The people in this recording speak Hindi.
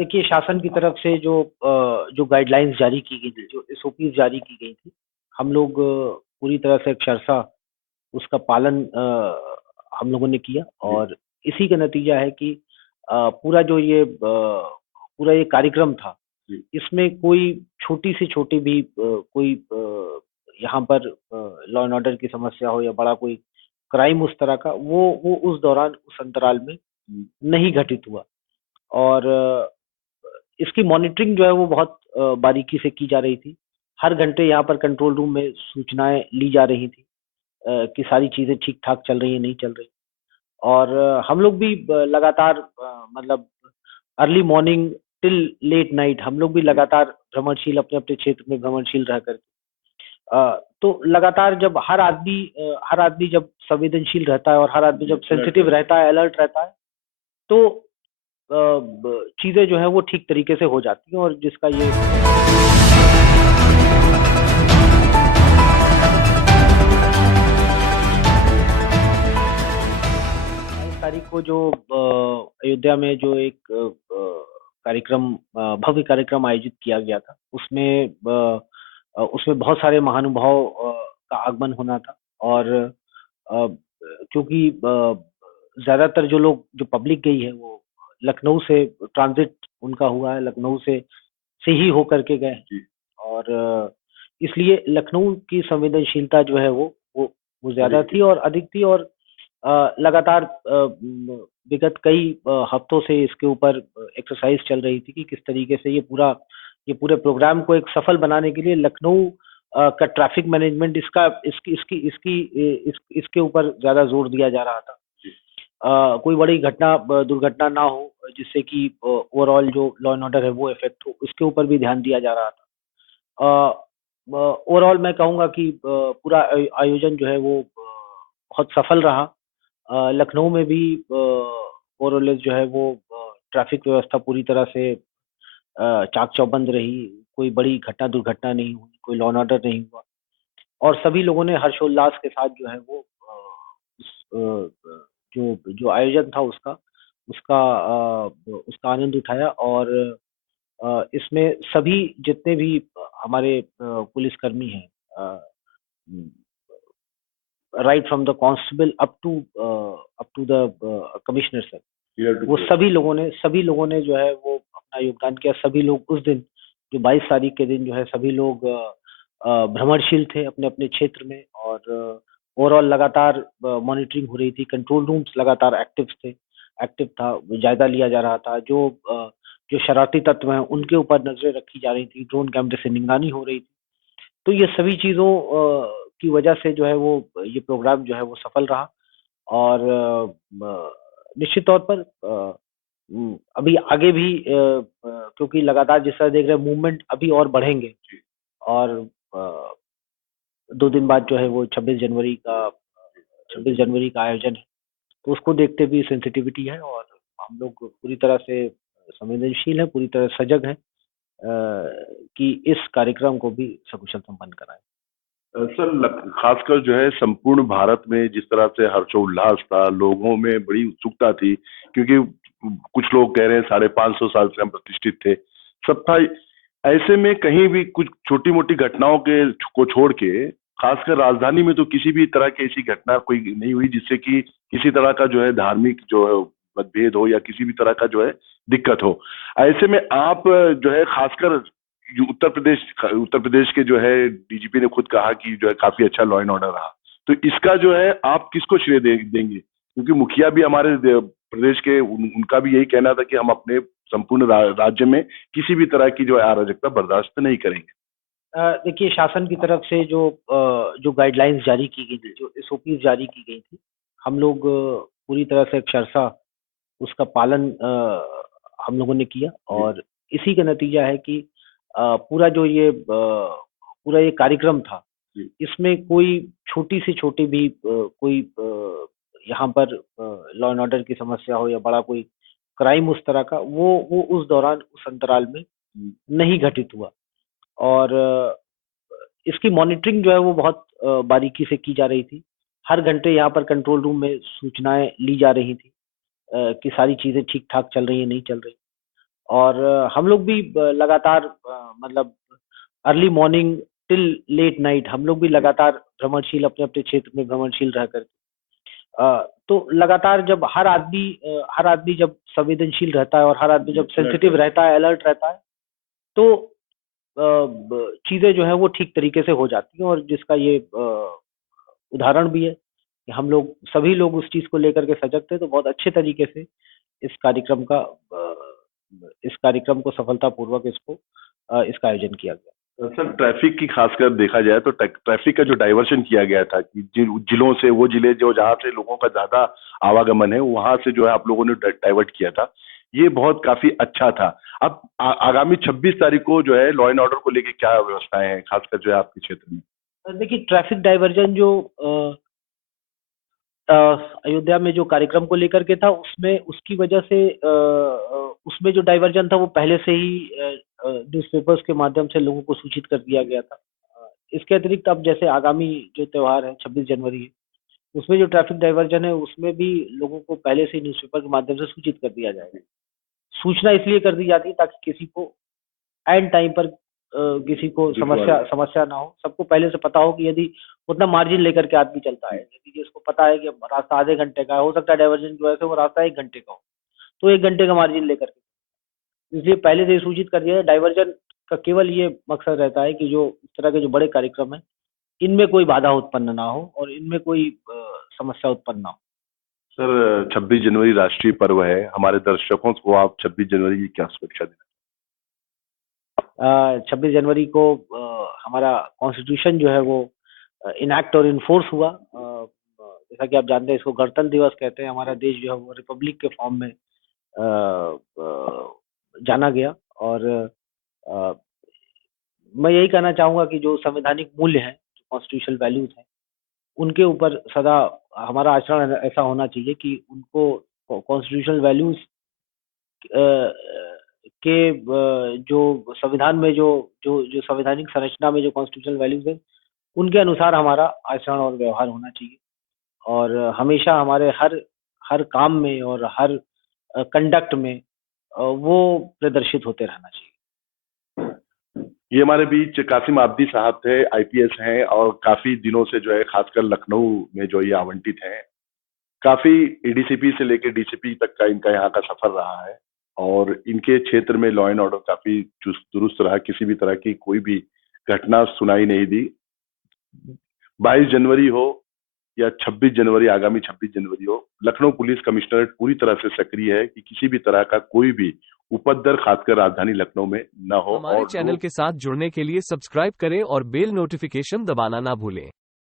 देखिए, शासन की तरफ से जो गाइडलाइंस जारी की गई थी, जो एसओपीज़ जारी की गई थी, हम लोग पूरी तरह से अक्षरशः उसका पालन हम लोगों ने किया जी, और इसी का नतीजा है कि पूरा ये कार्यक्रम था, जी, इसमें कोई छोटी से छोटी भी कोई यहाँ पर लॉ एंड ऑर्डर की समस्या हो या बड़ा कोई क्राइम उस तरह का, वो उस दौरान, उस अंतराल में हुँ, नहीं घटित हुआ। और इसकी मॉनिटरिंग जो है वो बहुत बारीकी से की जा रही थी। हर घंटे यहाँ पर कंट्रोल रूम में सूचनाएँ ली जा रही थी कि सारी चीज़ें ठीक-ठाक चल रही हैं, नहीं चल रही। और हम लोग भी लगातार मतलब early morning till late night हम लोग भी जी, लगातार भ्रमणशील अपने-अपने क्षेत्र में भ्रमणशील रह कर तो लगातार जब हर आदमी जब संवेदनशील रहता है और हर आदमी जी, जब अलर्ट सेंसिटिव रहते रहता है, अलर्ट रहता है, तो चीज़ें जो हैं वो ठीक तरीके से हो जाती हैं और जिसका ये 22 तारीख को जो अयोध्या में जो एक भव्य कार्यक्रम आयोजित किया गया था, उसमें बहुत सारे महानुभाव का आगमन होना था और क्योंकि ज़्यादातर जो पब्लिक गई है वो लखनऊ से ट्रांज़िट उनका हुआ है, लखनऊ से ही होकर के गए हैं जी, और इसलिए लखनऊ की संवेदनशीलता जो है वो ज़्यादा अधिक थी। थी और अधिक थी और लगातार विगत कई हफ्तों से इसके ऊपर एक्सरसाइज चल रही थी कि किस तरीके से ये पूरे प्रोग्राम को एक सफल बनाने के लिए लखनऊ का ट्रैफिक मैनेजमेंट इसके ऊपर ज़्यादा जोर दिया जा रहा था। जी, कोई बड़ी दुर्घटना ना हो जिससे कि ओवरऑल जो लॉ एंड ऑर्डर है वो इफेक्ट हो, उसके ऊपर भी ध्यान दिया जा रहा था। ओवरऑल मैं कहूँगा कि पूरा आयोजन जो है वो बहुत सफल रहा। लखनऊ में भी मोर और लेस जो है वो ट्रैफिक व्यवस्था पूरी तरह से चाक-चौबंद रही, कोई बड़ी दुर्घटना नहीं हुई, कोई लॉ एंड ऑर्डर नहीं हुआ और सभी लोगों ने हर्षोल्लास के साथ जो है वो इस जो आयोजन था उसका आनंद उठाया और इसमें सभी जितने भी हमारे पुलिसकर्मी हैं right from the constable up to the commissioner sir, year to वो ईयर। सभी लोगों ने जो है वो अपना योगदान किया। सभी लोग उस दिन जो 22 तारीख के दिन जो है सभी लोग भ्रमणशील थे अपने-अपने क्षेत्र में और ओवरऑल लगातार मॉनिटरिंग हो रही थी, कंट्रोल रूम्स लगातार एक्टिव था, जायज़ा लिया जा रहा था। जो शरारती तत्व हैं उनके ऊपर नज़रें रखी जा रही थी, ड्रोन कैमरे से निगरानी हो रही थी। तो ये सभी चीज़ों की वजह से जो है वो ये प्रोग्राम जो है वो सफल रहा और निश्चित तौर पर अभी आगे भी क्योंकि लगातार जिस तरह देख रहे हैं मूवमेंट अभी और बढ़ेंगे जी, और अ, 2 दिन बाद जो है वो 26 जनवरी का आयोजन है, तो उसको देखते हुए सेंसिटिविटी है और हम लोग पूरी तरह से संवेदनशील हैं, पूरी तरह सजग हैं कि इस कार्यक्रम को भी सकुशल संपन्न कराएँ। सर खासकर जो है संपूर्ण भारत में जिस तरह से हर्षोल्लास था, लोगों में बड़ी उत्सुकता थी, क्योंकि कुछ लोग कह रहे हैं 550 साल से हम प्रतिष्ठित थे, सब था। ऐसे में कहीं भी कुछ छोटी-मोटी घटनाओं के को छोड़ के, खासकर राजधानी में तो किसी भी तरह की ऐसी घटना कोई नहीं हुई जिससे कि किसी तरह का जो है धार्मिक जो है मतभेद हो या किसी भी तरह का जो है दिक्कत हो। ऐसे में आप जो है खासकर जो उत्तर प्रदेश के जो है डीजीपी ने खुद कहा कि जो है काफी अच्छा लॉ एंड ऑर्डर रहा। तो इसका जो है आप किसको श्रेय देंगे? क्योंकि मुखिया भी हमारे प्रदेश के उनका भी यही कहना था कि हम अपने संपूर्ण राज्य में किसी भी तरह की जो है अराजकता बर्दाश्त नहीं करेंगे। देखिए, शासन की तरफ से जो गाइडलाइंस जारी की गई थी, जो एसओपीज़ जारी की गई थी, हम लोग पूरी तरह से अक्षरशः उसका पालन हम लोगों ने किया जी, और इसी का नतीजा है कि पूरा ये कार्यक्रम था, जी, इसमें कोई छोटी से छोटी भी कोई यहाँ पर लॉ एंड ऑर्डर की समस्या हो या बड़ा कोई क्राइम उस तरह का, वो उस दौरान, उस अंतराल में हुँ, नहीं घटित हुआ और इसकी मॉनिटरिंग जो है वो बहुत बारीकी से की जा रही थी। हर घंटे यहाँ पर कंट्रोल रूम में सूचनाएँ ली जा रही थी कि सारी चीज़ें ठीक-ठाक चल रही हैं, नहीं चल रही। और हम लोग भी लगातार मतलब early morning till late night हम लोग भी लगातार भ्रमणशील अपने अपने क्षेत्र में भ्रमणशील रह कर तो लगातार जब हर आदमी जब संवेदनशील रहता है और हर आदमी जब सेंसिटिव रहता है, अलर्ट रहता है, तो चीजें जो है वो ठीक तरीके से हो जाती हैं। और जिसका ये उदाहरण भी है कि हम लोग सभी लोग उस चीज को लेकर के सजग थे, तो बहुत अच्छे तरीके से इस कार्यक्रम का इस कार्यक्रम को सफलतापूर्वक इसका आयोजन किया गया। सर ट्रैफिक की खासकर देखा जाए तो ट्रैफिक का जो डाइवर्शन किया गया था कि जिलों से वो जिले जो जहाँ से लोगों का ज्यादा आवागमन है वहां से जो है आप लोगों ने डाइवर्ट किया था, ये बहुत काफी अच्छा था। अब आगामी 26 तारीख को जो है लॉ एंड ऑर्डर को लेके क्या व्यवस्थाएं हैं खासकर जो है आपके क्षेत्र में? देखिए, ट्रैफिक डाइवर्जन जो अयोध्या में जो कार्यक्रम को लेकर के था, उसमें उसकी वजह से उसमें जो डाइवर्जन था वो पहले से ही न्यूज़पेपर्स के माध्यम से लोगों को सूचित कर दिया गया था। इसके अतिरिक्त अब जैसे आगामी जो त्योहार है 26 जनवरी है, उसमें जो ट्रैफिक डाइवर्जन है उसमें भी लोगों को पहले से ही न्यूज़पेपर के माध्यम से सूचित कर दिया जाएगा। सूचना इसलिए कर दी जाती है ताकि किसी को एंड टाइम पर किसी को समस्या ना हो। सबको पहले से पता हो कि यदि उतना मार्जिन लेकर के आदमी चलता है, यदि जिसको पता है कि अब रास्ता आधे घंटे का है, हो सकता है डाइवर्जन की वजह से वो रास्ता 1 घंटे का हो, तो 1 घंटे का मार्जिन लेकर के, इसलिए पहले से ही सूचित कर दिया है। डाइवर्जन का केवल ये मकसद रहता है कि जो इस तरह के जो बड़े कार्यक्रम हैं, इनमें कोई बाधा उत्पन्न ना हो और इनमें कोई समस्या उत्पन्न ना हो। सर 26 जनवरी राष्ट्रीय पर्व है, हमारे दर्शकों को आप 26 जनवरी की क्या शुभेच्छा देना? 26 जनवरी को हमारा कॉन्स्टिट्यूशन जो है वो इनैक्ट और इन्फोर्स हुआ। जैसा कि आप जानते हैं, इसको गणतंत्र दिवस कहते हैं। हमारा देश जो है वो रिपब्लिक के फॉर्म में जाना गया। और मैं यही कहना चाहूंगा कि जो संवैधानिक मूल्य हैं, जो कॉन्स्टिट्यूशनल वैल्यूज हैं, उनके ऊपर सदा हमारा आचरण ऐसा होना चाहिए कि उनको कॉन्स्टिट्यूशनल वैल्यूज के जो संविधान में जो जो जो संवैधानिक संरचना में जो कॉन्स्टिट्यूशनल वैल्यूज है, उनके अनुसार हमारा आचरण और व्यवहार होना चाहिए। और हमेशा हमारे हर हर काम में और हर कंडक्ट में वो प्रदर्शित होते रहना चाहिए। ये हमारे बीच कासिम आबदी साहब थे, आईपीएस हैं और काफी दिनों से जो है खासकर लखनऊ में जो ये आवंटित हैं। काफी एडीसीपी से लेकर डीसीपी तक का इनका यहाँ का सफर रहा है और इनके क्षेत्र में लॉ एंड ऑर्डर काफी चुस्त दुरुस्त रहा, किसी भी तरह की कोई भी घटना सुनाई नहीं दी। 22 जनवरी हो या 26 जनवरी, आगामी 26 जनवरी हो, लखनऊ पुलिस कमिश्नरेट पूरी तरह से सक्रिय है कि किसी भी तरह का कोई भी उपद्रव खासकर राजधानी लखनऊ में न हो। हमारे चैनल के साथ जुड़ने के लिए सब्सक्राइब करें और बेल नोटिफिकेशन दबाना ना भूलें।